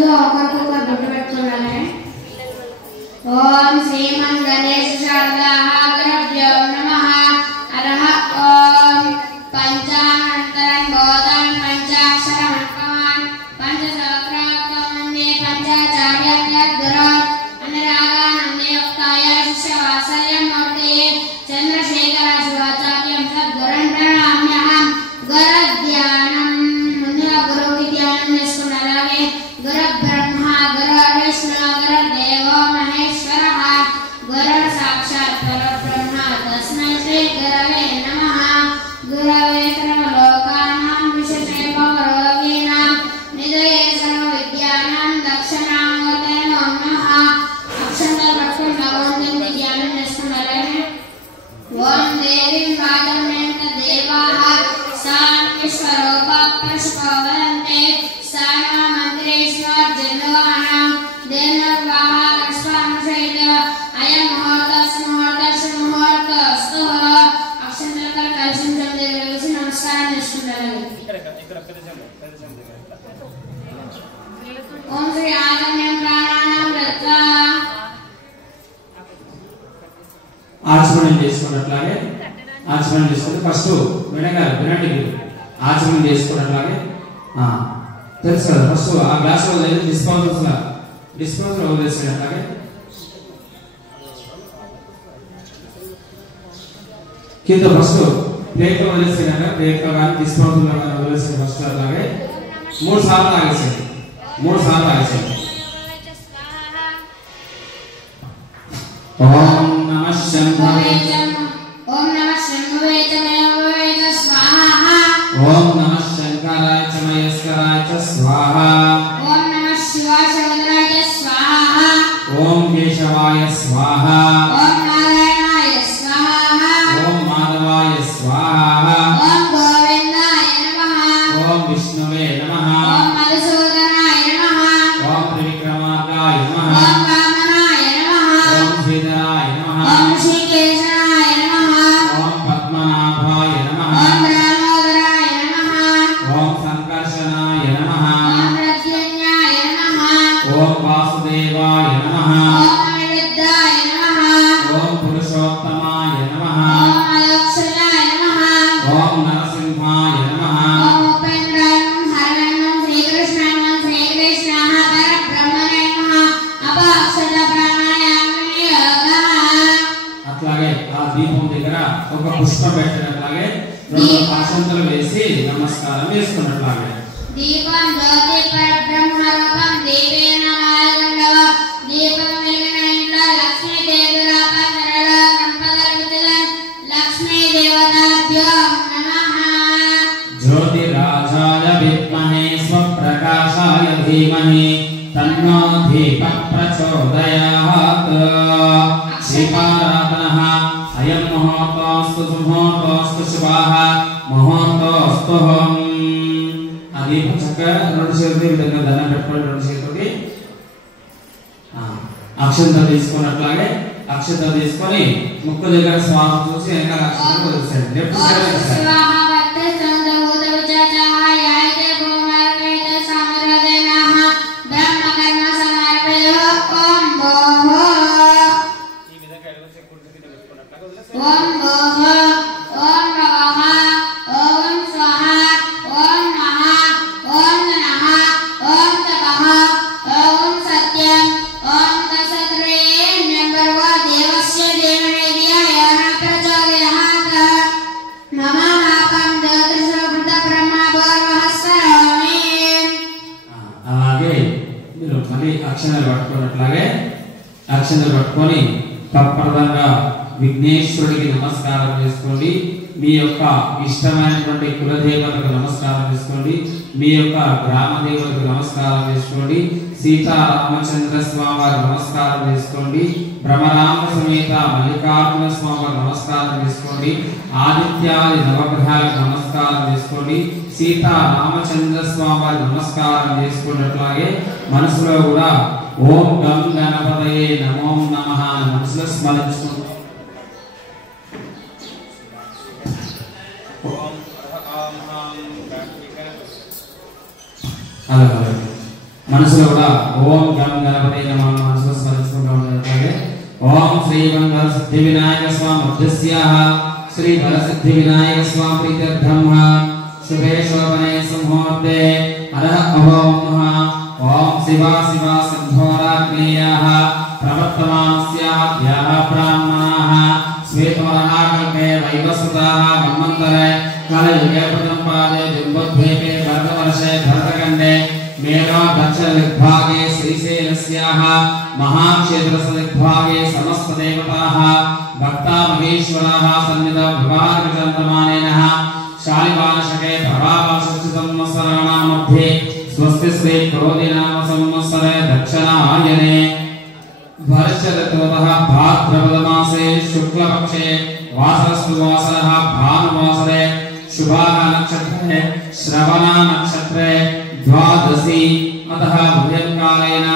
ముందుగా ఒకరికొకరు గుర్తు పెట్టుకున్నానే. ఓం శ్రీమన్ గణేశ గురుభ్యో నమః. అరహ ఓం పంచానంతరం బోధన్ పంచాక్షరమకమాన్ పంచసహస్రాక్షరమందే పంచాచార్యం యద్గురు అనురాగానందే ఉక్తాయ శిష్యవాత్సల్యం మూర్తి చంద్రశేఖర శివాచార్యం సద్గురుం ప్రణామ్యహం. గురుధ్యానం. ముందుగా గురువుకి ధ్యానం చేసుకున్నారు. అలాగే గురు బ్రహ్మ గురు విష్ణు గురు దేవో మహేశ్వరః గురు సాక్షాత్ పరబ్రహ్మ తస్మై శ్రీ గురవే నమః. గురవే సర్వలోకానాం విశేషే భవరోగిణాం నిధయే సర్వవిద్యానాం దక్షిణామూర్తే నమః. అక్షంతలు పట్టుకుని భగవంతుని ధ్యానం చేసుకున్నారు. ఓం దేవీం వాజమేంత దేవాః సాం విశ్వరూప ప్రశుభవంతే సానా మంత్రేశ్వర్జన్వానాం దేనర్వాహ కృష్ణాంశైత అయం ముహూర్తస్ ముహూర్తస్తు. అక్షంతలు కలిసి నమస్కారం చేసుకుంటారు. ఓం శ్రీ ఆగమ్యం ప్రాణానాం రత్వా ఆచమనం చేసుకున్నట్లాగే ఆచమనం చేసుకుంటే ఫస్ట్ వినగాలి వినండి. ఆచమనం చేసుకున్నట్లాగే తెలుసు కదా. ఫస్ట్ ఆ గ్లాస్ డిస్పోజల్ వదిలేసినట్లాగే కింద ఫస్ట్ ప్లేట్ లో వదిలేసినాక ప్లేట్ లో కానీ డిస్పోజల్ లో కానీ వదిలేసిన ఫస్ట్ అలాగే 3 సార్లు తాగేసేది. 3 సార్లు తాగేసేది. ఓం నమః శంభవే ఓం నమః శంభవే చమయ స్వాహా. ఓం నమః శంకరాయ చమయస్కరాయ స్వాహా. ఓం నమః శివాయ స్వాహా. ఓం కేశవాయ స్వాహా. ఓం నారాయణాయ స్వాహా. ఓం మాధవాయ స్వాహా. ఓం గోవిందాయ నమః. ఓం విష్ణువే నమః. ఓం మధుసూదనాయ నమః. ఓం త్రివిక్రమార్కాయ నమః. ఓం వామనాయ నమః. ఓం శ్రీధరాయ నమః. ఓం శ్రీకేశనాయ నమః. ఓం పద్మనాభాయ నమః. ఓం దామోదరాయ నమః. ఓం సంకర్షణాయ నమః. ఓం ప్రద్యుమ్నాయ నమః. ఓం వాసుదేవాయ నమః. ఓం అనిరుద్ధాయ నమః. ఓం పురుషోత్తమాయ నమః. ఓం అదక్షరాయ నమః. ఓం నరసింహాయ నమః. ఓం ఉపేంద్రాయ హరణం శ్రీకృష్ణాయ శ్రీకృష్ణః పరబ్రహ్మణే నమః. అపాక్షర ప్రాణాయామ యోగః. అట్లాగే ఆ దీపం దగ్గర ఒక పుష్పం పెట్టినట్లాగే 2 పాశంతలు వేసి నమస్కారం చేసుకున్నట్లాగే దీపం జ్యోతి పరబ్రహ్మ రూపం దీపేన మాయగండవ. దీపం వెలిగిన ఇంట్లో లక్ష్మీదేవి రూపంలో సంపదలు లక్ష్మీదేవతాభ్యో నమః. జ్యోతిరాజాయ విద్మహే స్వప్రకాశాయ ధీమహి తన్నో దీప ప్రచోదయాత్. దీపారాధనః అయం ముహూర్తోస్తు సుముహూర్తోస్తు శుభః ముహూర్తోస్తు. ఆ దీపం చక్కగా 2 చేతులు ఈ విధంగా దండం పెట్టుకొని 2 చేతులకి అక్షంతలు తీసుకున్నట్లాగే అక్షంతలు తీసుకొని ముక్కు దగ్గర శ్వాస చూసి వెనకాల అక్షంతలు వదిలేసేయండి. లెఫ్ట్ సైడ్ వదిలేసేయండి. స్వాహ వత్తే సందభూత విచాచాయాయతే భూమర్కైతే సమరదేనః బ్రహ్మకర్మ సమర్పయో. ఓం భోః ఈ విధంగా ఎడమ కుడి కింద పెట్టుకున్నట్లాగా ఓం భోః. ఓం రవః. ఓం స్వః. ఓం నః. ఓం నః. ఓం తపః. ఓం సత్యం. ఓం తత్సత్రేణ్యం భర్గో దేవస్య ధీమహి ధియో యో నః ప్రచోదయాత్. మమ పాపం జ్యోతిషోభృత బ్రహ్మ భోర్వఃస్వరామి. అలాగే మీరు మళ్ళీ అక్షరాలు పట్టుకున్నట్లాగే అక్షరాలు పట్టుకొని తప్పదంగా విఘ్నేశ్వరుడికి నమస్కారం చేసుకోండి. మీ యొక్క ఇష్టమైనటువంటి కులదేవతకు నమస్కారం చేసుకోండి. మీ యొక్క గ్రామ దేవతకు నమస్కారం చేసుకోండి. సీతారామచంద్ర స్వామి వారి నమస్కారం చేసుకోండి. భ్రమరామ సమేత మల్లికార్జున స్వామి వారి నమస్కారం చేసుకోండి. ఆదిత్యాది నవగ్రహాలకు నమస్కారం చేసుకోండి. సీతారామచంద్ర స్వామి వారి నమస్కారం చేసుకున్నట్లాగే మనసులో కూడా ఓం గం గణపతయే నమో నమః మనసులో స్మరించుకుంటాం. మనసులో కూడా ఓం గం గణపతి నమః మనసులో స్మరించుకుంటూ ఉండాలి. ఓం శ్రీ మంగళ సిద్ధి వినాయక స్వామి మధ్యస్యాః శ్రీ బల సిద్ధి వినాయక స్వామి ప్రీత్యర్థం శుభే శోభనే సంహోర్తే అరహ అభోమః. ఓం శివ శివ సంధ్వరాగ్నేయాః ప్రవర్తమానస్యాః బ్రాహ్మణాః శ్వేతవరాకల్పే వైవస్వతాః మన్వంతరే కలయుగే ప్రజంపాదే జంబోద్వీపే భరతవర్షే భరతఖండే మేరా దక్షిణ దిగ్భాగే శ్రీశైలస్యాః మహాక్షేత్రస్య దిగ్భాగే సమస్త దేవతాః భక్తా మహేశ్వరాः సన్నిధౌ వివాహవిచంతమానేనః శాలివానశకే ప్రభావాసస్య సంవత్సరాణాం మధ్యే స్వస్తి శ్రీ క్రోధినామ సంవత్సరే దక్షిణాయనే వర్షఋతుః భాద్రపదమాసే శుక్లపక్షే వాసరస్తు వాసరః భానువాసరే शुभाः नक्षत्रे श्रवणा नक्षत्रे द्वादशी अतः उदयकालेन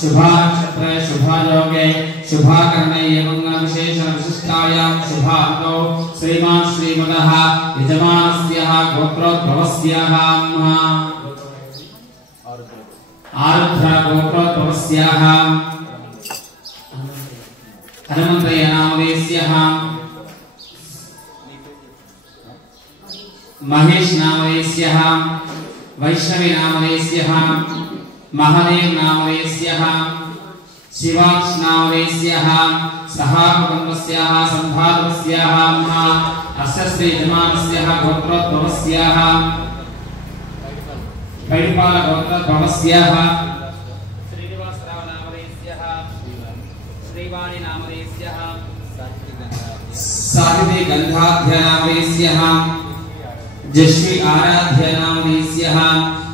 शुभा नक्षत्रे शुभयोगे शुभाकरणे एवं विशेष विशिष्टायां शुभार्तौ श्रीमान् श्रीमदः यजमानस्यः गोत्रोद्भवस्यः आरुद्र गोत्रोद्भवस्यः हनुमन्त्रय नामधेयस्यः महेश नामधेयस्यः वैष्णवी नामधेयस्यः महादेव नामधेयस्यः शिवाक्ष नामधेयस्यः सह कुटुम्बस्यः संभावस्यः अस्य श्री यजमानस्यः गोत्रोद्भवस्यः पैडिपाल गोत्रोद्भवस्यः श्रीनिवासराव नामधेयस्यः श्रीवाणी नामधेयस्यः साहित्य गंधाध्य नामधेयस्यः जश्वी आराध्य नामधेयस्यः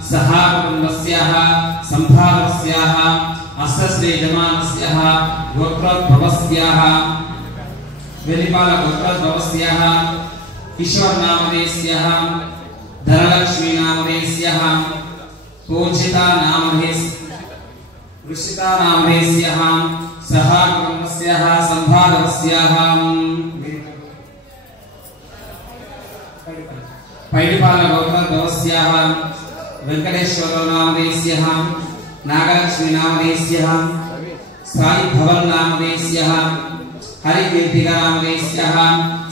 सह कुटुम्बस्यः संभावस्यः अस्य श्री यजमानस्यः गोत्रोद्भवस्यः वेलिपाल गोत्रोद्भवस्यः किशोर नामधेयस्यः धनलक्ष्मी नामधेयस्यः पूजिता ऋषिता नामधेयस्यः सह कुटुम्बस्यः संभावस्यः पैडिपाल गोत्रोद्भवस्यः वेंकटेश्वर नामधेयस्यः नागलक्ष्मी नामधेयस्यः साई भवन नामधेयस्यः हरिकीर्तिका नामधेयस्यः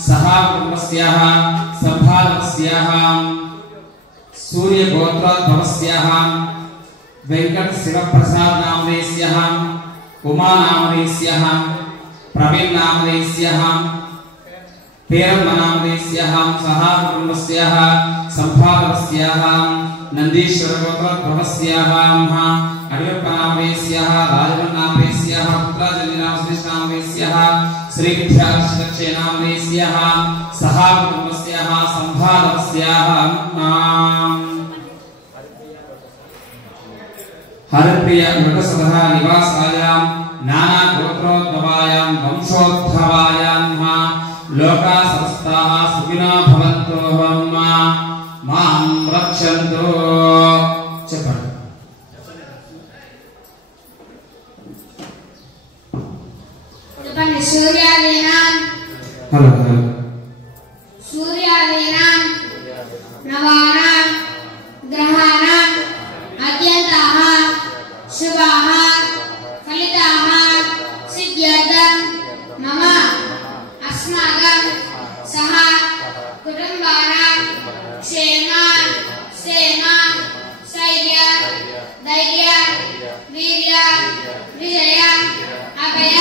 सह कुटुम्बस्यः संभावस्यः सूर्य गोत्रोद्भवस्यः वेंकट शिवप्रसाद नामधेयस्यः उमा नामधेयस्यः प्रवीण नामधेयस्यः पेरम नामधेयस्यः सह कुटुम्बस्यः संभावस्यः नंदीश्वर गोत्रोद्भवस्यः अडियप्प नामधेयस्यः राजवन नामधेयस्यः पुत्राजलि नामधेयस्यः श्री विद्याक्षे नामधेयस्यः सह कुटुम्बस्यः संभावस्यः हरिप्रिय मृगसुतः निवासायां नाना गोत्रोद्भवायां वंशोद्भवायां लोका समस्ताः सुखिनो भवन्तु मां रक्षन्तु చెప్పండి చెప్పండి సూర్యాదీనాం హలో సూర్యాదీనాం నవానాం గ్రహాణాం అత్యంతాః శుభాః ఫలితాః సిద్ధ్యర్థం మమ अस्माकं सह कुटुम्बानां क्षेम सेम स्थैर्य धैर्य वीर्य विजय अभय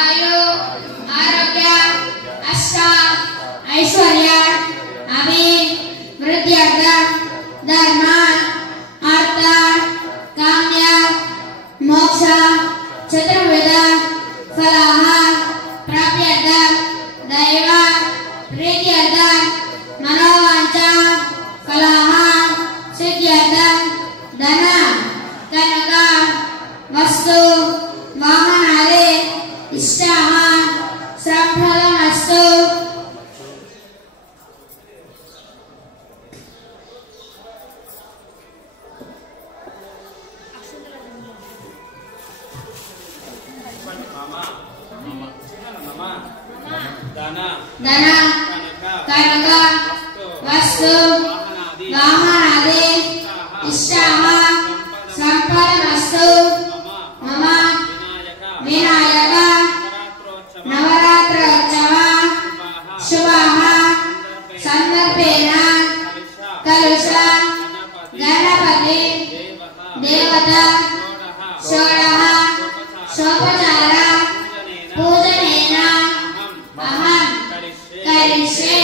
आयु आरोग्य अष्ट ऐश्वर्य अभिवृद्ध्यर्थ धर्म अर्थ काम्य मोक्ष चतुर्विध फलाः प्राप्यर्थ दैव प्रीत्यर्थ मनोवांच फलाः सिद्ध्यर्थ धन कनक वस्तु वाहनादि इष्टाः संप्रदमस्तु धन कनक वस्तु वाहनादि इष्टाः संपद దేవత షోడః శోపచార పూజనేన అహం కరిష్యే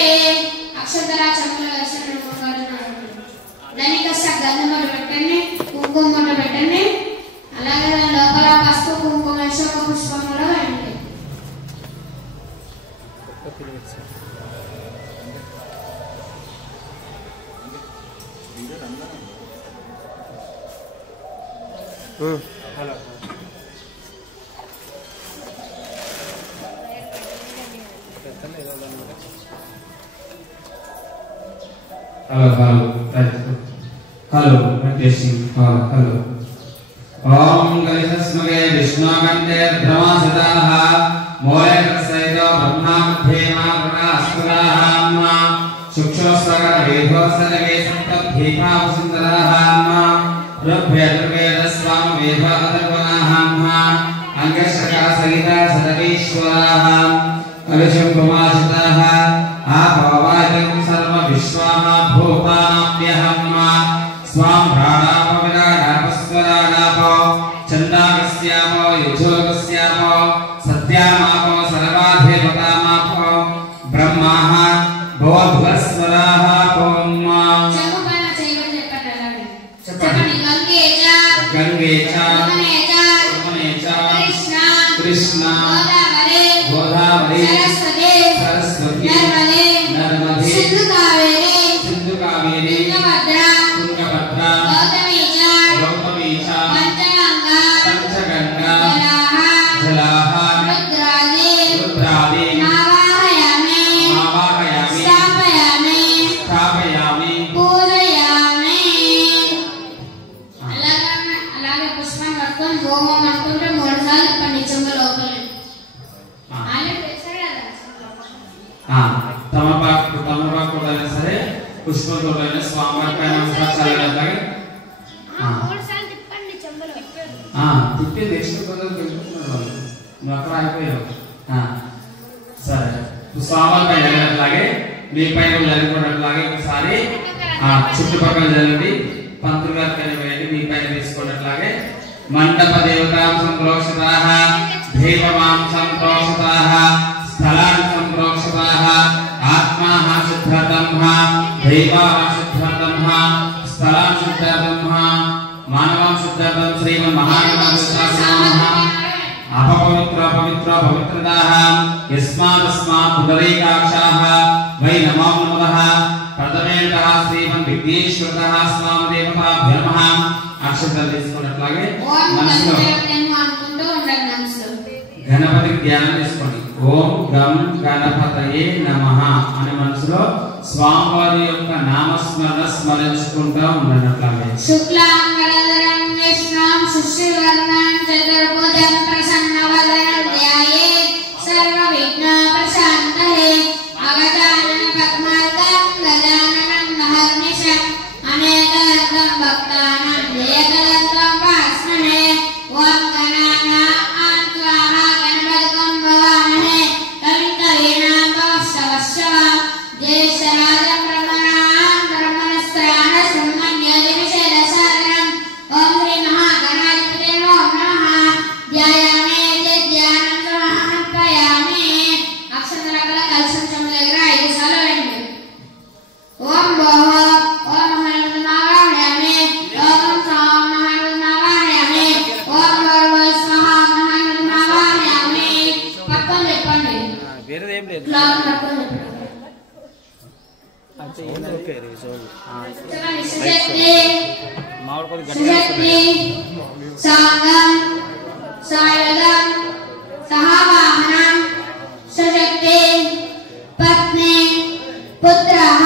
అక్షతర చక్ర దర్శనం దానికి కాస్త గంధం మొదలు పెట్టండి, కుంకుమ మొదలు పెట్టండి, అలాగే లోపల పసుపు కుంకుమ ఒక పుష్పం కూడా వేయండి. हेलो टेस्टिंग हेलो ओम गणेशस्मगे विष्णुमन्ते ब्रह्मसदाः मोयकसैतो ब्रह्माध्येमाग्रहस्पदाः चक्षुस्वगर वेदोसलगे संतद्धीपावसुन्दराः ऋग्वेदस्वाम वेदादर्वनाः अंगशकासहित सदवीश्वराः अविशुभमासिताः आपवायं सर्वविश्वाः भूतानाम्यहम् स्वां प्राणापविराडापस्वराडापो चन्दागस्यापो युजोगस्यापो सत्यामापो सर्वाधिपतामापो ब्रह्माः भवद्भस्वराः पोम्मा चकुपना చేయమని చెప్పండి గంగేచ యమునేచ కృష్ణ గోదావరి సరస్వతి నర్మదే సింధు కావేరి తుంగభద్ర గౌతమీచ పంచగంగా జలాః రుద్రాది ఆవాహయామి స్థాపయామి పూజయామి. అలాగే పుష్పం పట్టుకొని హోమం అనుకుంటే 3 సార్లు చెప్పండి చెంబు లోపల. తమలపాకు సరే పుష్పంతో స్వామివారి పైన చల్లగా తిప్పి నెక్స్ట్ అక్కడ అయిపోయావు. సరే స్వామివారి పైన జరిగినట్లాగే మీ పైన జరిగినట్లాగే ఒకసారి చుట్టుపక్కల జరిగింది పంతులు గారి పైన వేయండి, మీ పైన తీసుకున్నట్లాగే మండప దేవతాం సంప్రోక్షితాః దేవమాం సంప్రోక్షితాః స్థలాన్ సంప్రోక్షితాః ఆత్మాః శుద్ధతమ్ః దైవాః శుద్ధతమ్ః స్థలాన్ శుద్ధతమ్ః మానవం శుద్ధతం శ్రీమన్మహాగణాధిపతయే అపవిత్ర పవిత్ర పవిత్రదాః యస్మాదస్మాత్ పునరైకాక్షాః వై నమో నమః ప్రథమేతః శ్రీమన్ విఘ్నేశ్వరః స్వామి దేవతాభ్యో నమః. అక్షతలు తీసుకున్నట్లాగే మనసులో గణపతి ధ్యానం చేసుకోండి. ఓం గం గణపతయే నమః అనే మనసులో స్వామివారి యొక్క నామస్మరణ స్మరించుకుంటూ ఉండనట్లాగే శుక్లాంబరధరం విష్ణుం శశివర్ణం చతుర్భుజం ప్రసన్నవదనం ధ్యాయేత్ సర్వవిఘ్న ప్రశాంతయే అగజానన పద్మార్కం గజాననం మహర్నిశం అనేకదంతం భక్తానాం జయకదంతం భాస్మహే. ఓం గణానాం త్వాః గణపతిం భవామహే కవిం కవీనాం వస్తవశ్రవం జ్యేష్ఠరాజం బ్రహ్మణాం బ్రహ్మణస్పదాన బ్రహ్మణ్యోతివిశేషసాదనం. ఓం శ్రీ మహాగణాధిపతే నమః. ధ్యాయామి ధ్యానం సమర్పయామి. అక్షతరకల కలశం చెంబు దగ్గర 5 సార్లు వేయండి. ఓం భోః ఓం మహానమావాహయామి ఓం సాం మహానమావాహయామి ఓం భూర్భువస్వః మహానమావాహయామి. పక్కన చెప్పండి వేరేదేం లేదు. క్లాత్ పక్కన చెప్పండి. అంటే ఏంది ఓకే రిజోల్వ్ చెప్పండి సుశక్తి మామిడి కొద్ది గట్టిగా సుశక్తి సాంగం సాయుధం సహవాహనం సుశక్తి పత్ని పుత్రః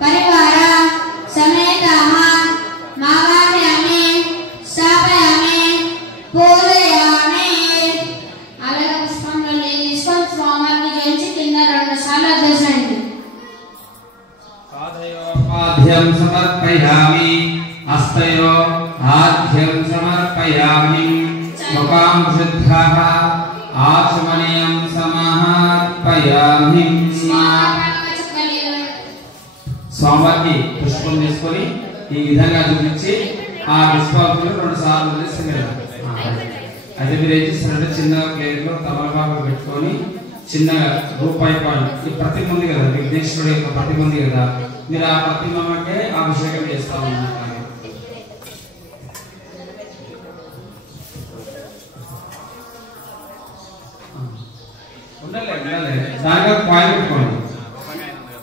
పరివార సమేతః మావాహయామి స్థాపయామి పూజయామి. అలాగే పుష్పంలో తీసుకొని స్వామివారిని చేయించి కింద 2 సార్లు అధ్యక్షండి. పాదయోపాధ్యం సమర్పయామి హస్తయో ఆధ్యం సమర్పయామి ముఖాం శుద్ధః ఆచమనీయం సమర్పయామి. స్వామివారికి పుష్పం తీసుకొని ఈ విధంగా చూపించి ఆ డిస్పాల్ని 2 సార్లు వదిలేసి అయితే మీరు ఏం చేస్తారంటే చిన్న ప్లేట్లో తమలపాకు పెట్టుకొని చిన్నగా రూపాయి కాయిన్ ఈ ప్రతిమ ఉంది కదా విఘ్నేశ్వరుడు యొక్క ప్రతిమ ఉంది కదా మీరు ఆ ప్రతిమకే అభిషేకం చేస్తా ఉన్నారు. దానిలో కాయిన్ పెట్టుకోండి,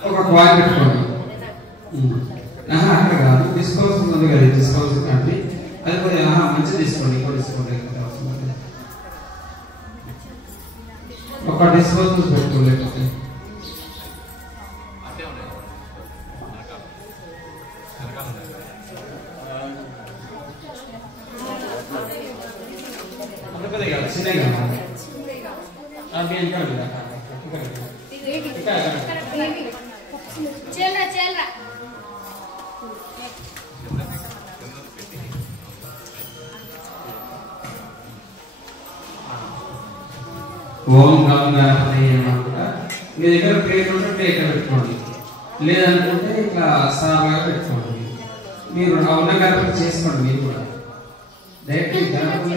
ఒక కాయిన్ పెట్టుకోండి. అక్కడ కాదు తీసుకోవాల్సింది ఉంది కదా తీసుకోవాల్సింది అంటే అది కొద్దిగా మంచిగా తీసుకోండి, ఇంకో తీసుకోండి. ఒక డిస్పోజల్ పెట్టుకోలేకపోతే చిన్నగా ఓం గం గణపతయే నమః. మీ దగ్గర ప్లేట్ ఉంటే ప్లేట్ పెట్టుకోండి, లేదనుకుంటే ఇట్లా సార్గా పెట్టుకోండి. మీరు ఉన్న గణపతి చేసుకోండి. మీరు కూడా డైరెక్ట్ గణపతి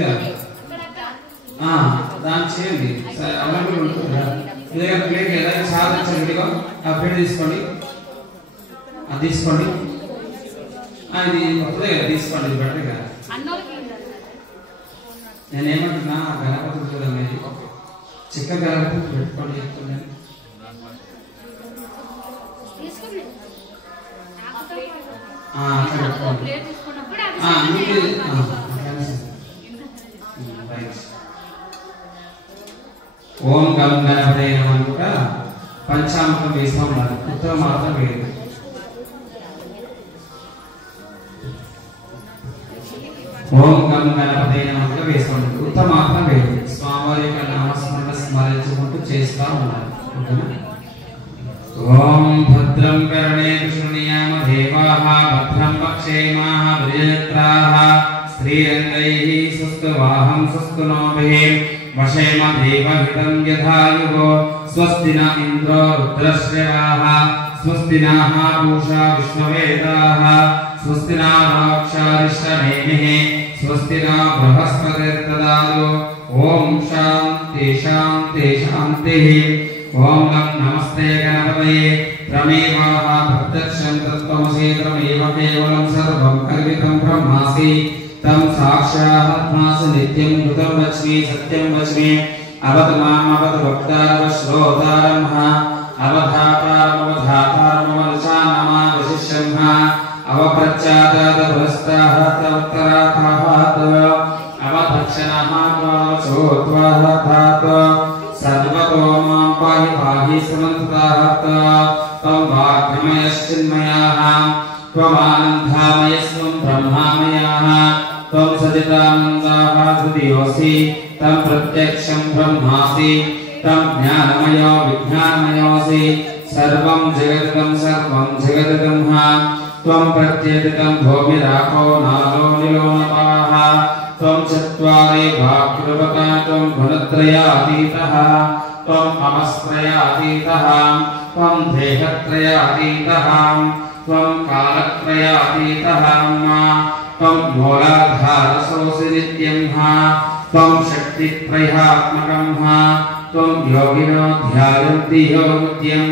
దాన్ని చేయండి, అవైలబుల్ ఉంటుంది కదా. మీ దగ్గర ప్లేట్ లేదా సాధించండి, విడిగా ఆ ప్లేట్ తీసుకోండి, అది తీసుకోండి. ఇది కొత్తదే కదా తీసుకోండి, ఇది బెటర్ కదా. నేనేమంటున్నా గణపతి చూడండి చిక్క గణపతి పెట్టుకోండి చెప్తున్నాను. ఓం గం గణపతయే నమః కూడా పంచామృతం వేస్తూ ఉన్నారు, ఉత్తర మాత్రం వేరు. ఓం గం గణపతయే నమః కూడా వేస్తూ ఉన్నారు, ఉత్తర మాత్రం వేరు. స్వామివారి యొక్క నామస్మరణ స్మరించుకుంటూ చేస్తూ ఉన్నారు. ఓం భద్రం కర్ణే శృణుయామ దేవాః భద్రం పక్షేమాః బలిజత్రాః శ్రీరంగైః సుస్తువాహం సుస్తునోభిః వశేమ దేవహితం యథాయుః స్వస్తి న ఇంద్రో రుద్రశ్రవాః స్వస్తి నః పూషా విశ్వవేదాః స్వస్తి నాక్షారిష్టనేమిః స్వస్తి న బృహస్పతిర్దదాతు. ఓం శాంతి శాంతి శాంతి. ఓం గం నమస్తే గణపతయే త్వమేవాః ప్రత్యక్షం తత్వమసి త్వమేవ కేవలం సర్వం కల్వితం బ్రహ్మాసి తం సాక్షాత్మాసి నిత్యం కృతం వచ్మి సత్యం వచ్మి అవత మాం అవత వక్తారవ శ్రోతారం అవధాతారం అవధాతారం అవచానమా వశిష్యం అవప్రచ్చాదాత పురస్తాహత ఉత్తరాథాహత అవదక్షిణః త్వవచోత్వహతాత సర్వతో మాం పాహి పాహి సమంతాహత త్వం వాగ్మయశ్చిన్మయాః త్వమానందామయస్వం బ్రహ్మామయాః త్వం సదితానందాః హృదయోసి తం ప్రత్యక్షం బ్రహ్మాసి తం జ్ఞానమయో విజ్ఞానమయోసి సర్వం జగదిదం త్వం ప్రత్యేకం భూమిరాపో నాలో నిలోనపాః త్వం చత్వారి భాగృవత త్వం గుణత్రయాతీతః త్వం అమస్త్రయాతీతః త్వం దేహత్రయాతీతః త్వం కాలత్రయాతీతః త్వం మూలాధారసోऽసి నిత్యం త్వం శక్తిత్రయాత్మకం త్వం యోగినో ధ్యాయంతి యోగిత్యం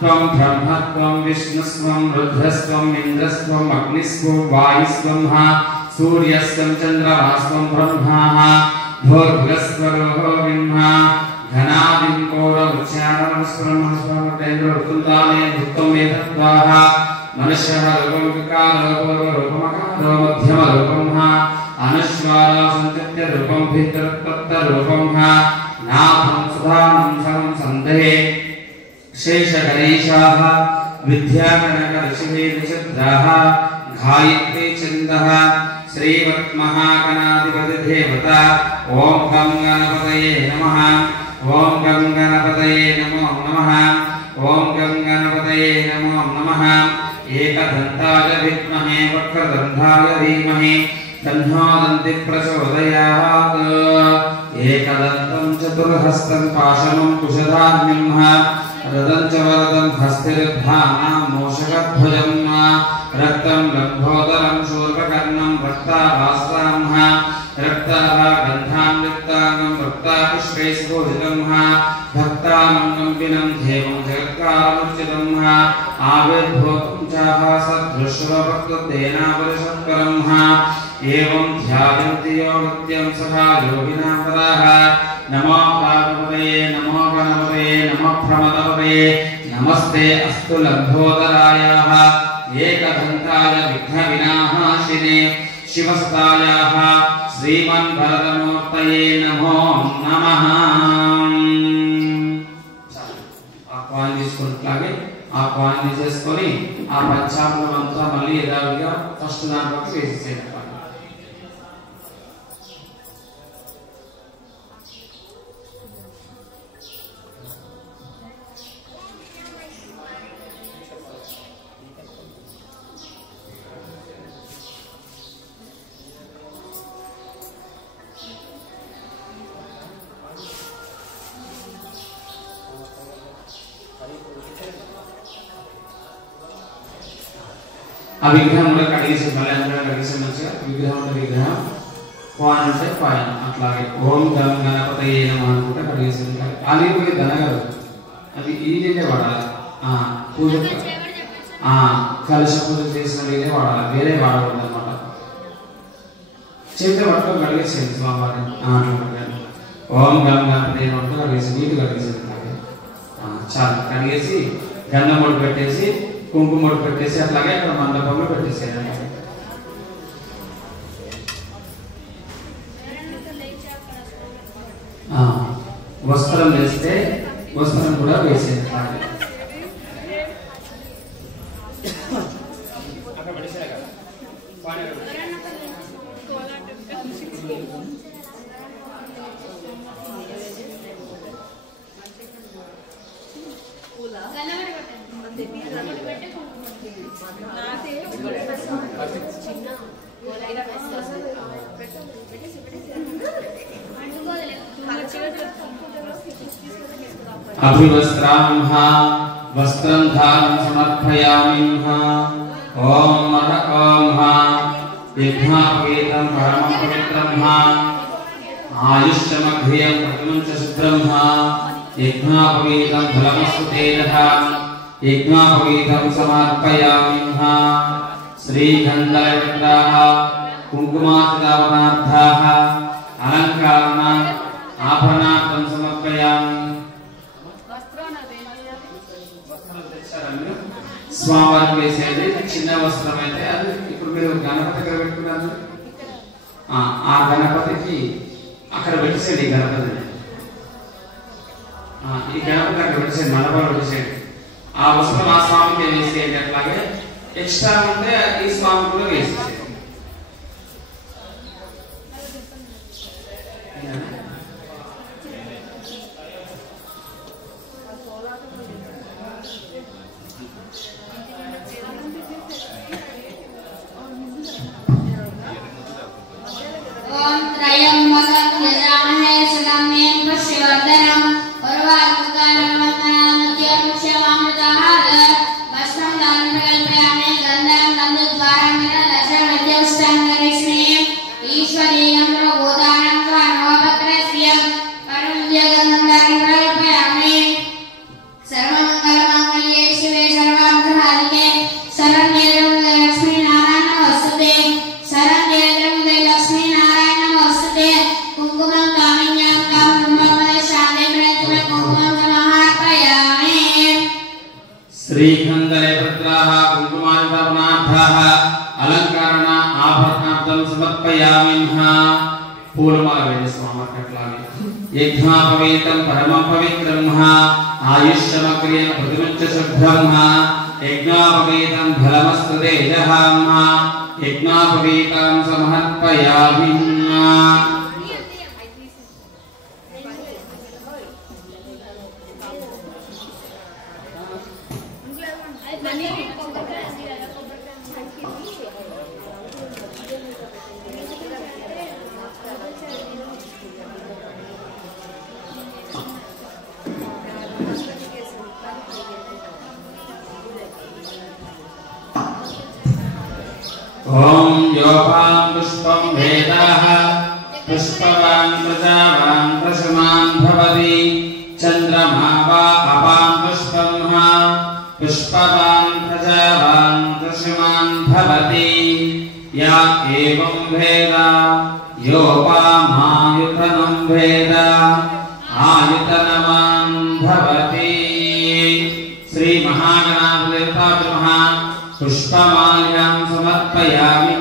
త్వం బ్రహ్మ త్వం విష్ణుస్త్వం రుద్రస్త్వం ఇంద్రస్త్వం అగ్నిస్త్వం వాయుస్త్వం సూర్యస్త్వం చంద్రమాస్త్వం బ్రహ్మా భూర్భువస్వరో విమ్మ ఘనాదిం కోరముచ్యారణస్వరమస్వరమేంద్రవృత్తానే ధృత్తం ఏతత్వాః మనుష్యః రూపం వికారో రూపమకారో మధ్యమ రూపం అనుస్వారా సంతత్య రూపం భిత్తరత్త రూపం నాథం సుధానం సరం సందేహే శేషగణేశాః విద్యాగణక ఋషిభే నిషద్రాః గాయత్రీ ఛందః శ్రీమన్మహాగణాధిపతి దేవత. ఓం గం గణపతయే నమః. ఓం గం గణపతయే నమో నమః. ఓం గం గణపతయే నమో నమః. ఏకదంతాయ విద్మహే వక్రదంతాయ ధీమహి తన్నో దంతి ప్రచోదయాత్. ఏకదంతం చతుర్హస్తం పాశమం కుశధాన్యం ददंच वरदं हस्तिर्धानां मोषकध्वजं रक्तं लम्भोदरं शूर्पकर्णं रक्ताभास्तां रक्ताः गन्धामृतांगं रक्तापुष्पैस्फुरितं भक्तानं कंपिनं देवं जगत्कारणमुच्यतं आविर्भूतं चाह सदृश्यभक्ततेनापरिशत्करं एवं ध्यायन्ति योगित्यं सखा योगिनां पराः नमो पार्वते नमो गणपते नमो प्रमदपते नमस्ते अस्तु लम्भोदरायाः एकदन्ताय विघ्नविनाशिने शिवसतायाः श्रीमन्वरदमूर्तये नमो नमः ఆహ్వానం తీసుకున్నట్లాగే ఆహ్వానం చేసుకొని ఆ పంచామృతం అంతా మళ్ళీ యథావిధిగా ఫస్ట్ దాంట్లోకి వేసేసేయాలి. ఆ విగ్రహం కూడా కడిగేసి మళ్ళీ అందరూ కడిగేసి మంచిగా విగ్రహం అంటే విగ్రహం పాన్ అంటే పాయన అట్లాగే ఓం గం గణపతయే నమః అనుకుంటే కడిగేసి ఉంటారు. అది పోయి ధనగరు అది ఈజీగా వాడాలి. పూజ కలశ పూజ చేసిన వీరే వాడాలి, వేరే వాడకూడదు అనమాట. చేతితో పట్టుకొని కడిగేసేయండి స్వామివారిని. ఓం గం గణపతయే నమః కడిగేసి నీటి కడిగేసి చాలు. కడిగేసి గంధం ముడి పెట్టేసి కుంకుమ ముడి పెట్టేసి అట్లాగే అక్కడ మండపంలో పెట్టేసేయాలి. వస్త్రం వేస్తే వస్త్రం కూడా వేసేయాలి. अभिवस्त्रांह वस्त्रं धारणं समर्पयामिह ओम यज्ञापवेदं परमं पवित्रं आयुष्यमघ्रियं प्रतिमञ्च शुद्धं यज्ञापवेदं फलमस्तु तेजः यज्ञापवेदं समर्पयामिह श्रीगन्धलविग्रहाः कुङ्कुमार्चितावनार्थाः अलङ्कारण आभरणार्थं समर्पयामि. స్వామివారికి వేసేది చిన్న వస్త్రం అయితే అది ఇప్పుడు మీరు గణపతి దగ్గర పెట్టుకున్నారు, ఆ గణపతికి అక్కడ పెట్టేసేయండి. ఈ గణపతిని ఈ గణపతి అక్కడ పెట్టేసేయండి, మండపంలో పెట్టేసేయండి. ఆ వస్త్రం ఆ స్వామికి వేసేయండి. అట్లాగే ఎక్స్ట్రా ఉంటే ఈ స్వామి కూడా వేసేసేయండి. श्रीगन्धलविग्रहाः कुङ्कुमार्चितावनार्थाः अलङ्कारण आभरणार्थं समर्पयामिह. पूर्वमाला वेद स्वामिवाరికి అట్లాగే यज्ञापवेदं परमं पवित्रं आयुष्यमग्रियं प्रतिमञ्च शुद्धं यज्ञापवेदं फलमस्तु तेजः यज्ञापवेदं समर्पयामिह. ओम योपां पुष्पं वेदाः पुष्पवान् प्रजावान् प्रशमान् भवति चन्द्रमा वा अपां पुष्पं पुष्पवान् प्रजावान् प्रशमान् भवति या एवं वेद योपामायुतनं वेद आयुतनवान् भवति। श्री महागणाधिपतिर्नमः पुष्पमाल्यां समर्पयामि।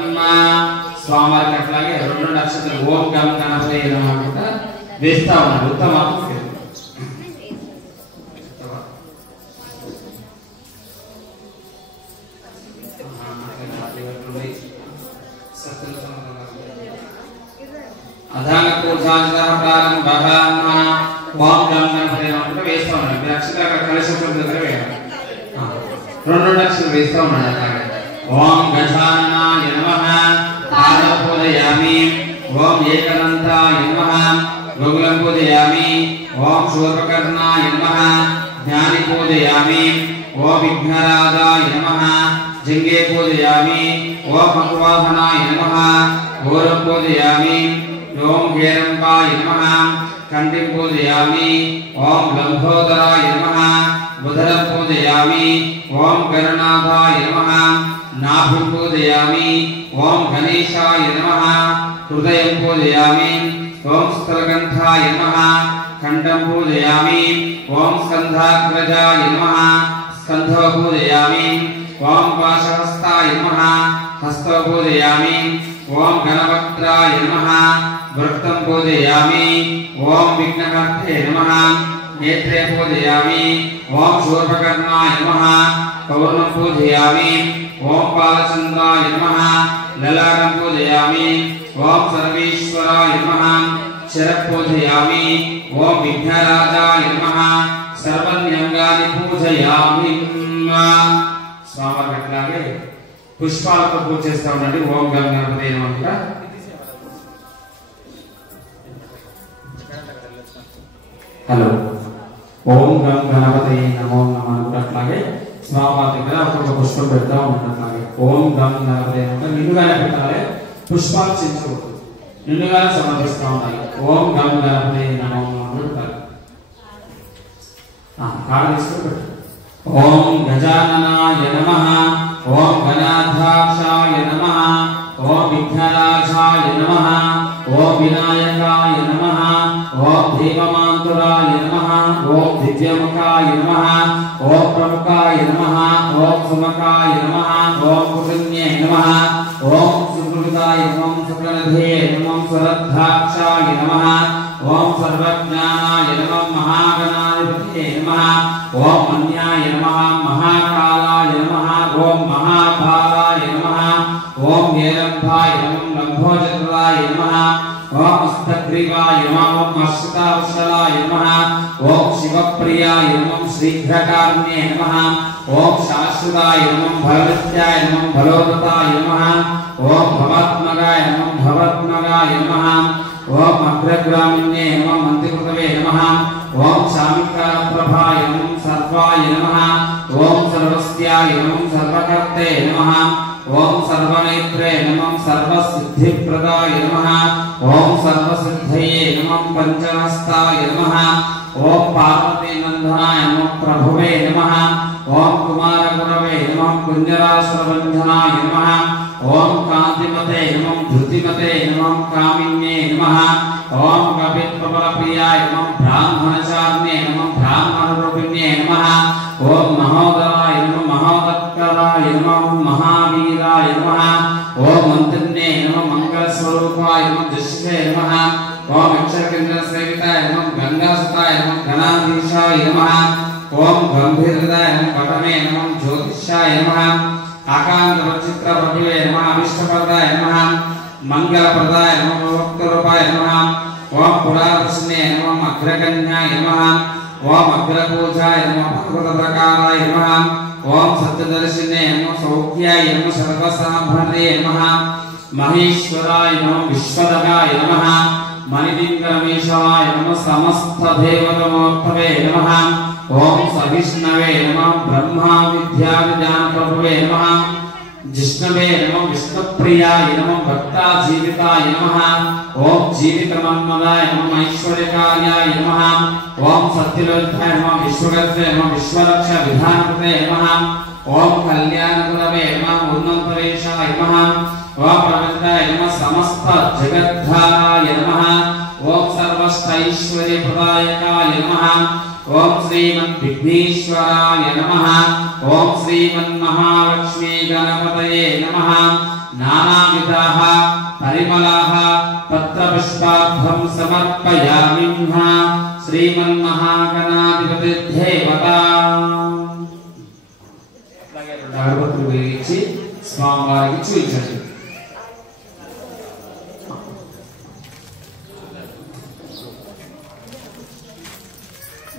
स्वामी अट्लागे రెండు నక్షత్రాలు ఓం గం గణపతయే నమః కూడా వేస్తా ఉన్నారు. ఉత్తమ అధాన పూజాంతః ప్రారంభః ఓం గం గణపతయే నమః కూడా వేస్తా ఉన్నారు. నక్షత్రాల కలశం దగ్గర వేయాలి. రెండు నక్షత్రాలు వేస్తా ఉన్నారు. అలాగే ओम गजाननाय नमः पादं पूजयामि। ओम एकदन्ताय नमः गोकुलं पूजयामि। ओम शूर्पकर्णाय नमः ज्ञानि पूजयामि। ओम विघ्नराजाय नमः जंगे पूजयामि। ओम भगवाहनाय नमः घोरं पूजयामि। ओम हेरंबाय नमः कंठिं पूजयामि। ओम लंबोदराय नमः बुधरं पूजयामि। ओम गणनाथाय नमः नाभिं पूजयामि। ओम गणेशाय नमः हृदयं पूजयामि। ओम स्थलकंठाय नमः कंठं पूजयामि। ओम स्कंधाग्रजाय नमः स्कंधं पूजयामि। ओम पाशहस्ताय नमः हस्तं पूजयामि। ओम गणवक्त्राय नमः वृत्तं पूजयामि। ओम विघ्नहर्ते नमः नेत्रे पूजयामि। ओम शूर्पकर्णाय नमः कौर्णं पूजयामि। ओम बालचंद्राय नमः ललाटं पूजयामि। ओम सर्वेश्वराय नमः शरः पूजयामि। ओम विघ्नराजाय नमः सर्वाण्यंगानि पूजयामि। स्वामी अट्लागे पुष्पालतो पूज చేస్తా ఉండండి. ఓం గం గణపతయే నమః. హలో ఓం గం గణపతయే నమో నమః. అట్లాగే స్వామి దగ్గర ఒక పుష్పం పెడతా ఉంటారు. ఓం గం గణపతయే నమః నిన్నుగానే పెట్టాలి. పుష్పాలు చించకూడదు. నిన్నుగానే సమర్పిస్తా ఉండాలి. ఓం గం గణపతయే నమో నమః. కాడ తీసుకొని ఓం గజాననాయ నమః. ఓం గణాధ్యక్షాయ నమః. ఓం విఘ్నరాజాయ నమః. ఓం వినాయకాయ నమః. ఓం దేవమాంతురాయ నమః. ఓం దివ్యముఖాయ నమః. ఓం ప్రముఖాయ నమః. ఓం సుముఖాయ నమః. ఓం కుటుంబ్యే నమః. ఓం సుకృతాయ నమః. సుకృధే నమః. సురద్ధాక్షాయ నమః. ఓం సర్వజ్ఞానాయ నమః. మహాగణాధిపతయే నమః. ఓం మన్యాయ నమః. మహాకాలాయ నమః. ఓం మహాభాగాయ నమః. ఓం హేరంభాయ నమః. లంబోదరాయ నమః. ओम स्तग्रीवाय नमः. ओम अश्वतावशलाय नमः. ओम शिवप्रियाय नमः. शीघ्रकार्णे नमः. ओम शाश्वताय नमः. भवत्याय नमः. भलोदताय नमः. ओम भवात्मगाय नमः. भवत्मगाय नमः. ओम अग्रग्रामिण्ये नमः. मंत्रिकृतवे नमः. ओम शामिकाप्रभाय नमः. सर्वाय नमः. ओम सर्वस्याय नमः. सर्वकर्ते नमः. ओम सर्वनेत्रे नमः. सर्वसिद्धिप्रदाय नमः. ओम सर्वसिद्धये नमः. पंचहस्ताय नमः. ओम पार्वती नंदनाय नमः. प्रभुवे नमः. ओम कुमारगुरवे नमः. कुंजरासुरबंधनाय नमः. ओम कांतिमते नमः. धृतिमते नमः. कामिन्ये नमः. ओम कपित्प्रबलप्रियाय नमः. ब्राह्मणचार्ये नमः. ब्राह्मणरूपिण्ये नमः. ओम महोदराय नमः. महोदत्कराय नमः. महावीराय नमः. ओम मंत्रिणे नमः. मंगलस्वरूपाय नमः. दृष्टे नमः. ओम अक्षरकेन्द्रसेविताय नमः. गंगासुताय नमः. गणाधीशाय नमः. ओम गंभीरदाय नमः. पटमे नमः. ज्योतिषाय नमः. आकांतचित्रप्रभुवे नमः. अभिष्टप्रदाय नमः. मंगलप्रदाय नमः. भक्तरूपाय नमः. ओम पुरादर्शने नमः. अग्रगण्याय नमः. ओम अग्रपूजाय नमः. भगवतप्रकाराय नमः. ओम सत्यदर्शिने नमः. सौख्याय नमः. सर्वसाभरे नमः. महेश्वराय नमः. विश्वदगाय नमः. मणिलिंगरमेशाय नमः. समस्त देवतमूर्तवे नमः. ओम सविष्णवे नमः. ब्रह्मा विद्या विज्ञान प्रभुवे नमः. जिष्णवे नमः विष्णुप्रियाय नमः भक्ता जीविताय नमः ओम जीवितमन्मदाय नमः ऐश्वर्यकार्याय नमः ओम सत्यलोकाय नमः विश्वगत्रे नमः विश्वरक्षा विधानपते नमः ओम कल्याणगुरवे नमः उन्नतवेशाय नमः ओम प्रवृत्ताय नमः समस्त जगद्धाराय नमः ओम सर्वैश्वर्यप्रदायकाय नमः ओम श्रीमद्विघ्नेश्वराय नमः ओम श्रीमन्महालक्ष्मी गणपतये नमः नानाविधाः परिमलाः पत्रपुष्पाभ्यं समर्पयामि श्रीमन्महागणाधिपति देवता అగరబత్తులు వెలిగించి స్వామివారికి చూపించండి.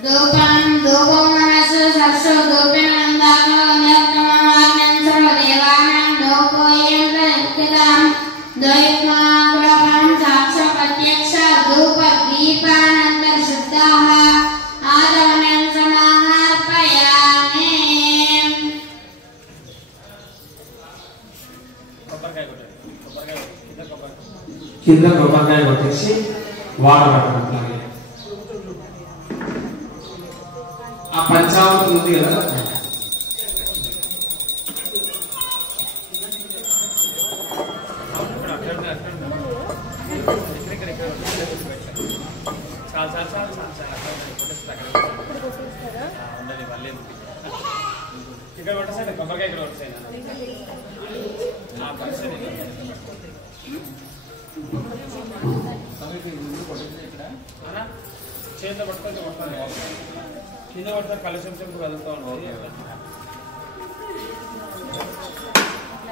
దోపం దోపమనసు సర్షో దోపనందానో నియమమానం సర్వదేవానాం దోపయం ప్రతిదాం దైత్మాగ్రహం సాక్ష ప్రత్యక్ష ధూప దీపానంతర శుద్ధాః ఆదవనం సమార్పయామి. కింద కొబ్బరికాయ కొట్టేసి వాటర్ పట్టుకుంటారు. ఆ పంచామృతం ఉంది కదా ఇక్కడ కొట్టేసాడు కొబ్బరికాయ ఇక్కడ కొట్టేసాడు చేతిలో పట్టుకొని కొడతాను కింద పడితే కలుషం చెంపు కదులుతూ ఉంటుంది.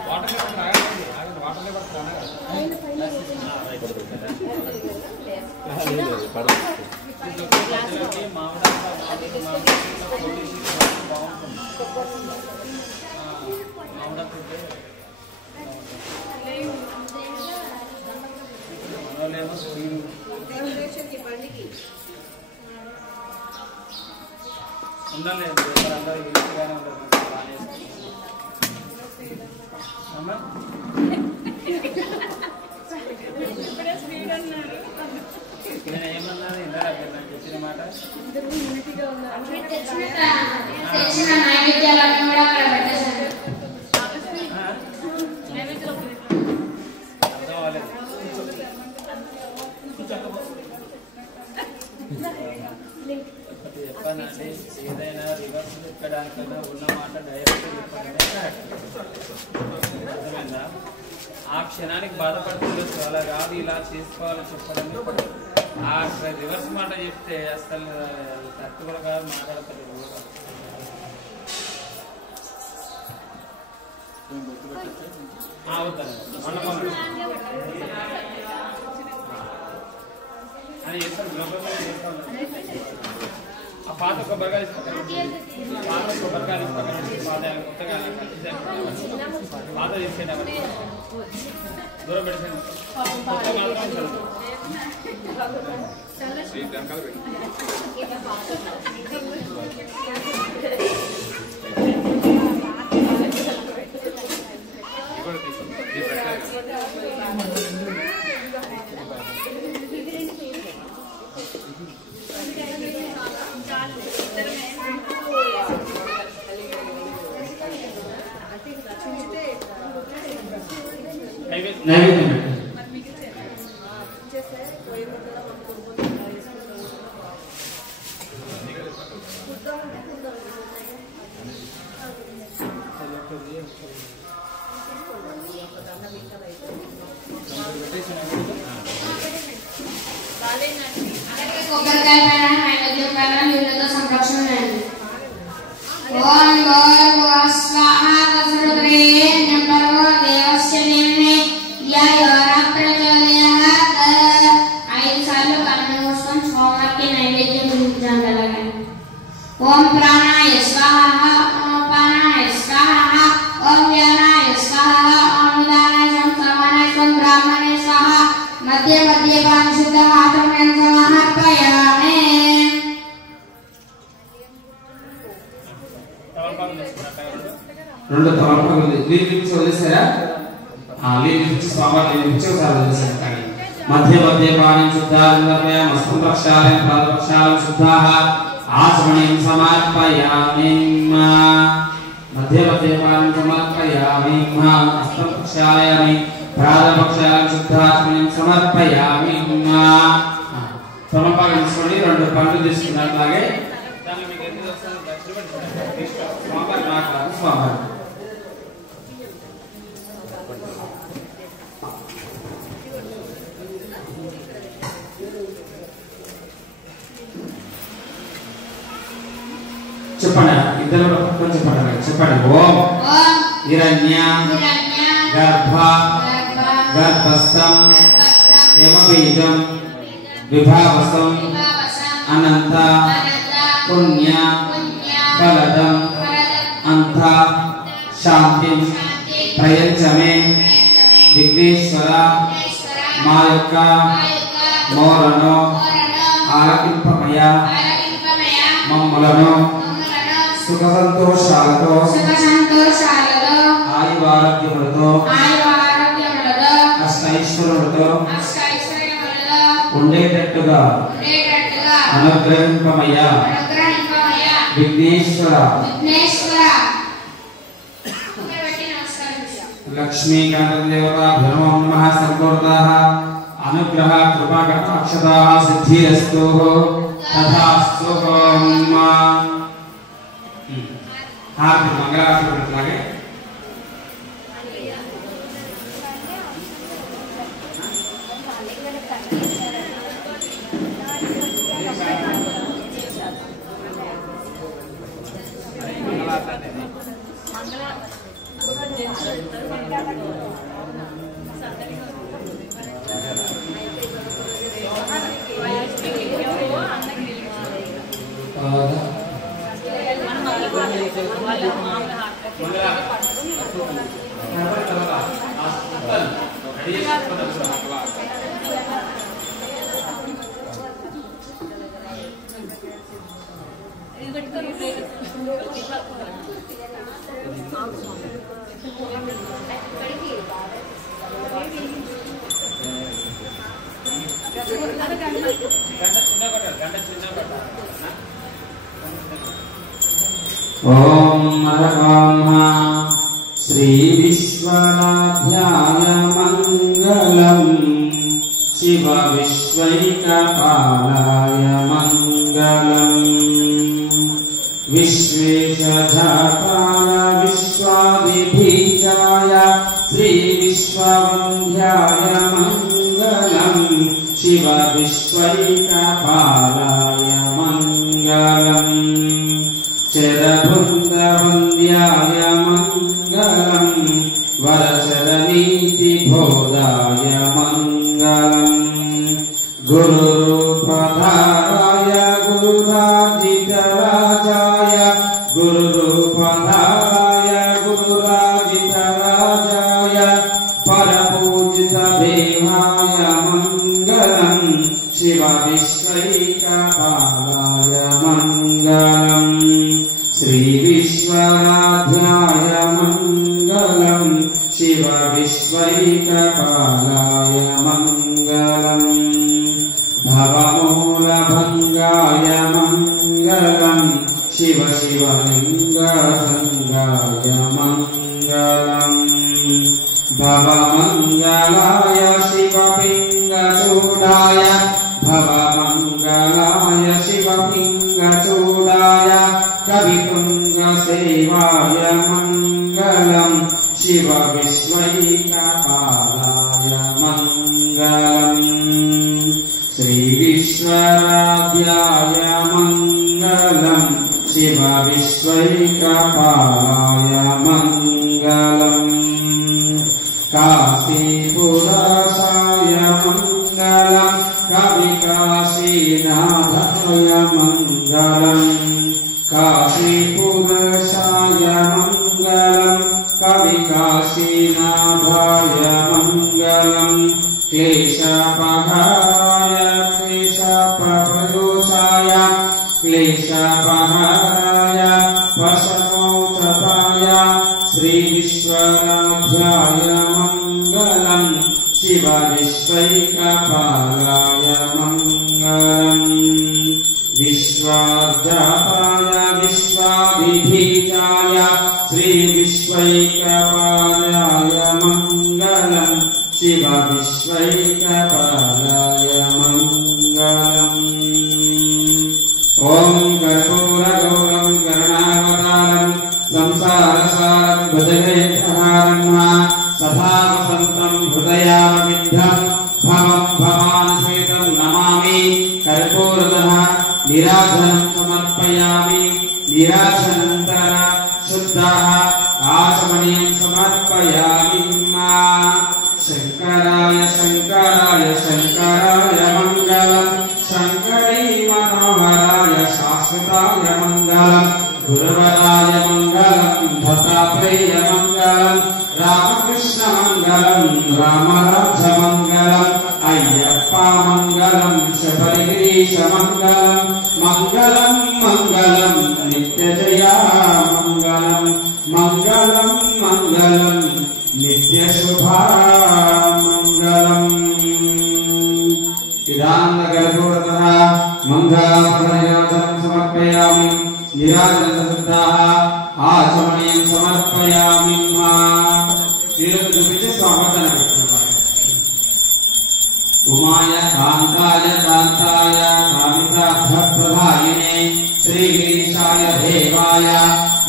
వాటర్ ఆగండి వాటర్లో పడుతుంది మనోలేమో స్పీడ్ ఉండాలి అందరూ ఈజీగానే ఉండదు నేను ఏమన్నాను ఇందాక నాకు చెప్పిన మాట తెచ్చిన నైవేద్యాలను కూడా అక్కడ పెట్టేశారు. అర్థం అవ్వలేదు. చెప్పానండి ఏదైనా రివర్స్ ఎక్కడానికైనా ఉన్న మాట డైరెక్ట్ చెప్పాలంటే అర్థమైందా? ఆ క్షణానికి బాధపడుతుండొచ్చు అలా కాదు ఇలా చేసుకోవాలని చెప్పడం. ఆ రివర్స్ మాట చెప్తే అసలు కరెక్ట్ కూడా కాదు మాట్లాడతాడు. అవుతాను అని చేస్తాను. ఆ పాత కొబ్బరికాయలు పాత కొబ్బరికాయలు పాత కొత్తగా పాత చేసేటప్పుడు దూరం పెట్టేసాను. కొత్త మాత్రం నైవేద్యం కొబ్బరికాయ పైన నైవేద్యం పైన నీళ్ళతో సంరక్షణ చేయండి. ఓం భూర్భువః స్వాహ తత్సవితుర్వరేణ్యం భర్గో దేవస్య ధీమహి ధియో యో నః ప్రచోదయాత్. 5 సార్లు కన్ను మూసుకొని స్వామికి నైవేద్యం చూపించండి. అలాగే ఓం ప్రాణాయ స్వాహ ఓం పానాయ స్వాహ ఓం వ్యానాయ స్వాహ ఓం ఉదానాయ సమానాయ బ్రాహ్మణే స్వాహ మధ్య మధ్య పాంశుద్ధ ఆత్మయం సమర్పయామి. రెండు తలపాకులు దీనికి వదిలేసారు. स्वामी मध्य मध्य पाणी शुद्धामस्तं प्रक्षालय पादप्रक्षालं शुद्धाः आचमनीं समर्पयामि मध्य मध्य पाणी समर्पयामि हस्तं प्रक्षालयामि पादप्रक्षालं शुद्धाचमनीं समर्पयामि समर्पण చేసుకోండి రెండు పండ్లు తీసుకున్నట్లాగే దాన్ని మీకు ఎందుకు వస్తుంది దక్షిణ స్వామి మాట్లాడు స్వామి చెప్పండి ఇద్దరు కొంచెం చెప్పండి ఓం హిరణ్య గర్భ గర్భస్థం హేమబీజం విభావసం అనంత పుణ్య ఫలదం అంత శాంతి ప్రయచ్చమే విఘ్నేశ్వర మా యొక్క మోరను ఆలకింపమయ మమ్మలను సుఖ సంతోషాలతో ఆయువారోగ్యములతో అష్టైశ్వర్యులతో ఉండేటట్టుగా అనుగ్రహింపమయ విఘ్నేశ్వర లక్ష్మీకాంతదేవతాభ్యో నమః సంపూర్ణాః అనుగ్రహ కృపా కటాక్షదాః సిద్ధిరస్తు తథాస్తు హారతి మంగళారతి ओम नमः श्री विश्वनाथाय मंगलम शिव विश्वैकपालाय मंगलम विश्वेशजाताय विश्वादिबीजाय श्री विश्ववन्ध्याय मंगलम शिव विश्वैकपालाय मंगलम चरभुन्दवन्द्याय मङ्गलम् वरचरनीतिबोधाय मङ्गलम् गुरुरूपधाराय गुरुराजितराजाय गुरुरूपधाराय गुरुराजितराजाय परपूजितदेवाय मङ्गलम् शिव विश्वैकपालाय मङ्गलम् श्री विश्वनाथाय मंगलम शिव विश्वैकपालाय मंगलम भवमूलभंगाय मंगलम शिव शिवलिंगसंगाय मंगलम भवमंगलाय शिवपिंगचूडाय भवमंगलाय शिवपिंगचूडाय कवितुंगसेवाय मंगलम शिव विश्वैकपालाय मंगलम श्री विश्वराध्याय मंगलम शिव विश्वैकपालाय मंगलम काशीपुरसाय मंगलम कविकाशीनाथाय मंगलम काशीपुरसाय मंगलम कविकाशीनाथाय मंगलम क्लेशपहाराय क्लेशप्रपयोषाय क्लेशपहाराय वशमोचताय श्री विश्वनाथाय मंगलम विश्वार्जाताय विश्वाभिभीताय श्री विश्वैकपालाय मंगलम् शिव विश्वैकपालाय मंगलम्। ओम कर्पूरगौरं करुणावतारं संसारसारं भुजगेन्द्रहारं सदा वसन्तं हृदयारविद्धं भवं भवानसहितं नमामि। कर्पूरतः नीराजनं समर्पयामि। नीराजनन्तरं शुद्धः आचमनीयं समर्पयामि। शंकराय शंकराय शंकराय मंगलम् शंकरी मनोहराय शाश्वताय मंगलम् गुरुवराय मंगलम् दत्तात्रेय मंगलम् रामकृष्ण मंगलम् रामराज मंगलम् अय्यप्पा मंगलम् शबरिगिरीश मंगलम् मंगलम् मंगलम् नित्यजया मंगलम् मंगलम् मंगलम् नित्यशुभा मंगलम्। इदानन्दकर्पूरतः मङ्गलाभरणीराजनं समर्पयामि। नीराजनशुद्धाः आचमनीयं समर्पयामि। उमाय कान्ताय कान्ताय कामितार्थप्रदायिने श्रीगिरीशाय देवाय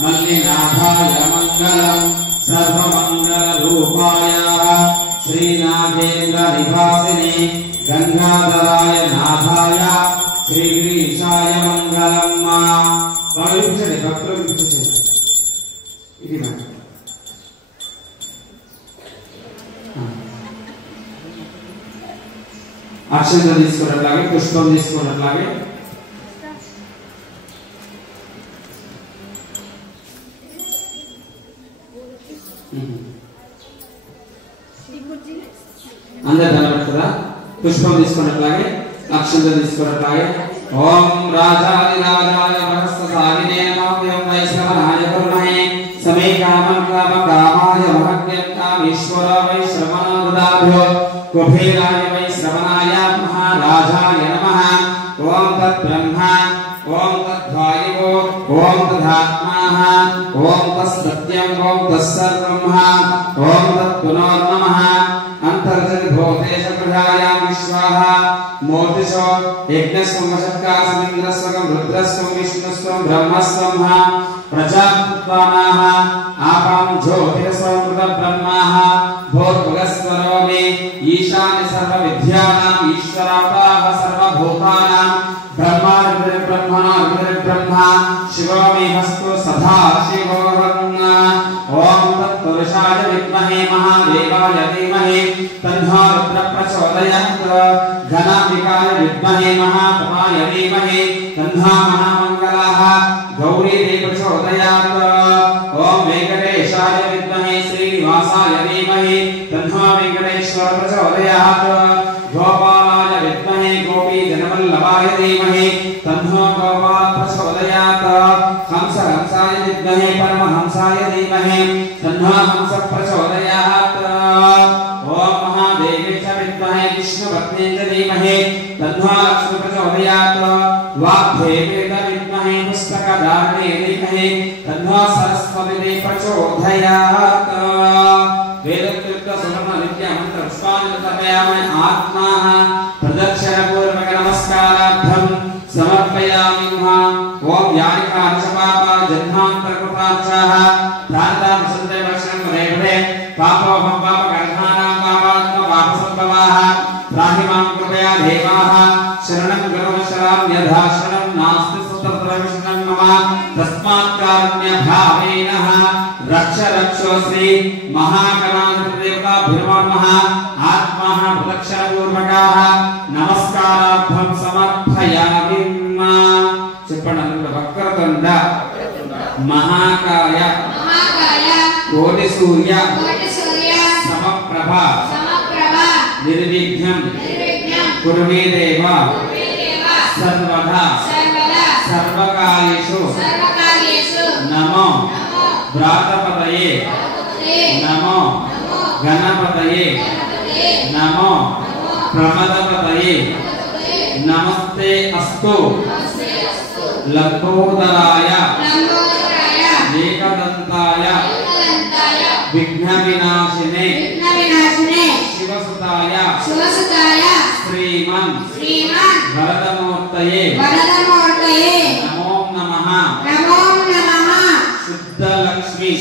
मल्लिनाथाय मङ्गलम् सर्वमङ्गलरूपाय श्रीनाथेन्द्रनिवासिने गंगाधराय नाथाय श्रीगिरीशाय मंगलम्। पालिंचंడి భక్తులకు ఇచ్చేసేయండి ఇది నా అక్షంతలు తీసుకున్నట్లాగే పుష్పం తీసుకున్నట్లాగే అందరూ కనబడుతుందా? పుష్పం తీసుకున్నట్లాగే అక్షంతలు తీసుకున్నట్లాగే ఓం రాజాదిరాజాయ వరస్వసాగినే నమః వైశ్రవణాయ కుర్మహే సమే కామం కామకామాయ మహత్యం కామేశ్వర వైశ్రవణో దదాభ్యో కుబేరాయ వైశ్రవణాయ మహారాజాయ నమః ఓం తద్బ్రహ్మ ఓం తద్వాయువో ఓం తదాత్మాః ఓం తస్సత్యం ఓం తస్సర్వః ఓం తత్పునర్నమః अंतर्जन भूतेश प्रजायां विश्वाः मूर्तिशो यज्ञस्वं वशत्कासं इंद्रस्वं रुद्रस्वं विष्णुस्वं ब्रह्मस्वं प्रजापत्वानाः आपां ज्योतिरस्वं ब्रह्माः भूर्भुवस्वरोमि ईशान्य सर्वविद्यानां ईश्वरावतारः सर्वभूतानां ब्रह्मा शिवोमि हस्तो सदा शिवोऽहम्। ओम तत्पुरुषाय विद्महे महादेवाय धीमहि तन्नो रुद्रः प्रचोदयात् गणाधिकाय विद्महे महातमाय धीमहि तन्नो महामङ्गलाः गौरीदेवी प्रचोदयात्। ओम वेंकटेशाय विद्महे श्रीनिवासाय धीमहि तन्नो वेंकटेश्वर प्रचोदयात्। गोपालाय विद्महे गोपीजनवल्लभाय धीमहि तन्नो गोपाल प्रचोदयात्। हंसाय विद्महे परमहंसाय धीमहि तन्नो हंस प्रचोदयात्। ओम महादेवी च विद्महे विष्णुपत्नी च धीमहि तन्नो लक्ष्मी प्रचोदयात्। वाग्देवी च विद्महे पुस्तकधारिणी धीमहि तन्नो सरस्वती प्रचोदयात्। वेदोक्त सुवर्ण विद्या मंत्र पुष्पाणि समर्पयामि। आत्मा प्रदक्षिण पूर्वक नमस्कारार्थं समर्पयामि। ओम यानिकार्चपापा जन्मान्तरकृतार्चाः प्रान्तां सन्देवशं रेवरे पापोहं पापकर्माणां पापात्म पापसम्भवाः त्राहि मां कृपया देवाः शरणं गरुडशरां यथा शरणं नास्ति तत्र विष्णुं मम तस्मात् कारुण्यभावेन रक्ष रक्षो श्री महागणाधिपतिदेवताभ्यो नमः। आत्माः प्रदक्षिणपूर्वकाः नमस्कारार्थं समर्पयामि। చెప్పండి వక్రతుండ మహాకాయ కోటి సూర్య సమప్రభ నిర్విఘ్నం కుర్మే దేవ సర్వదా సర్వకార్యేషు నమో వ్రాతపతయే నమో గణపతయే నమో ప్రమదపతయే నమస్తే అస్తు लंबोदराय लंबोदराय एकदंताय एकदंताय विघ्न विनाशिने शिवसुताय श्रीमन् वरदमूर्तये नमो नमः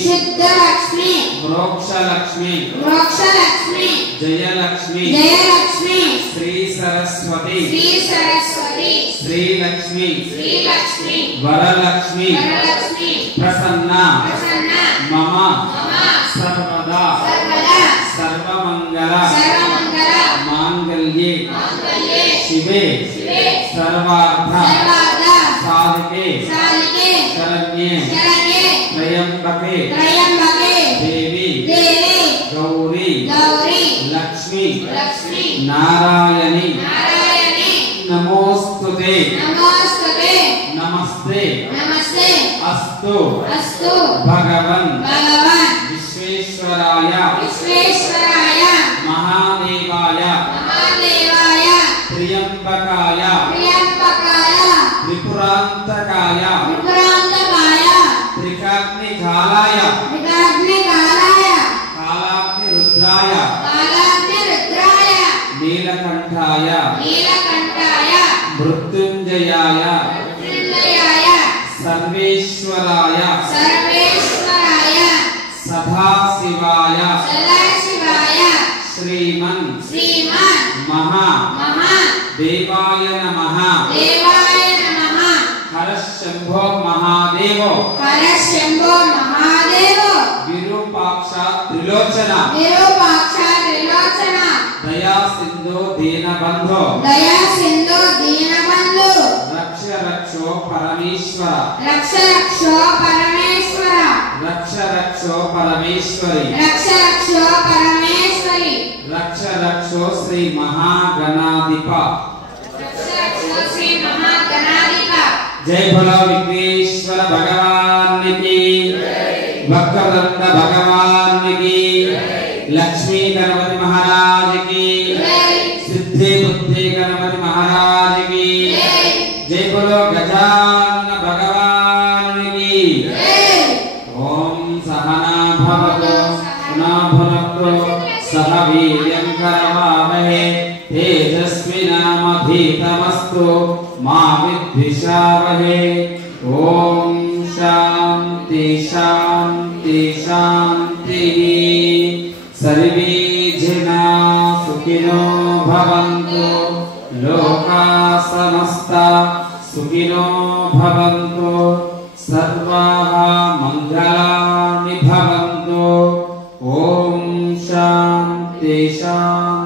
शुद्धलक्ष्मी मोक्षलक्ष्मी जयलक्ष्मी श्री सरस्वती श्रीलक्ष्मी वरलक्ष्मी प्रसन्ना मम सर्वदा सर्वमंगल मांगल्ये शिवे सर्वार्थ साधिके शरण्ये त्र्यंबके देवी गौरी लक्ष्मी नारायणी नमोस्तुते नमस्ते अस्तु भगवन् विश्वेश्वराय महादेवाय त्र्यंबकाय त्रिपुरांतकाय त्रिकाग्निकालाय कालाग्निरुद्राय नीलकंठाय मृत्युंजयाय सर्वेश्वराय सदाशिवाय श्रीमन् महादेवाय नमः हर शंभो महादेवो विरूपाक्षा त्रिलोचना दया सिंधु दीनबंधो रक्ष रक्षो परमेश्वर रक्ष रक्षो परमेश्वरी रक्ष रक्षो श्री महागणाधिप जय भोला विघ्नेश्वर भगवान की वक्रतुंड भगवान की लक्ष्मी गणपति महाराज की सिद्धि बुद्धि गणपति महाराज की जय बोलो गजानन भगवान की ओम सहना भवतु पुनः भुनक्तु सह वीर्यं करवावहे तेजस्विनामधीतमस्तु मा विद्विषावहे ओम शांति शांति शांतिः सर्वे जना सुखिनो भवन्तु लोकाः समस्ता सुखिनो भवन्तु सर्वाः मङ्गलानि भवन्तु ओम शांति शांति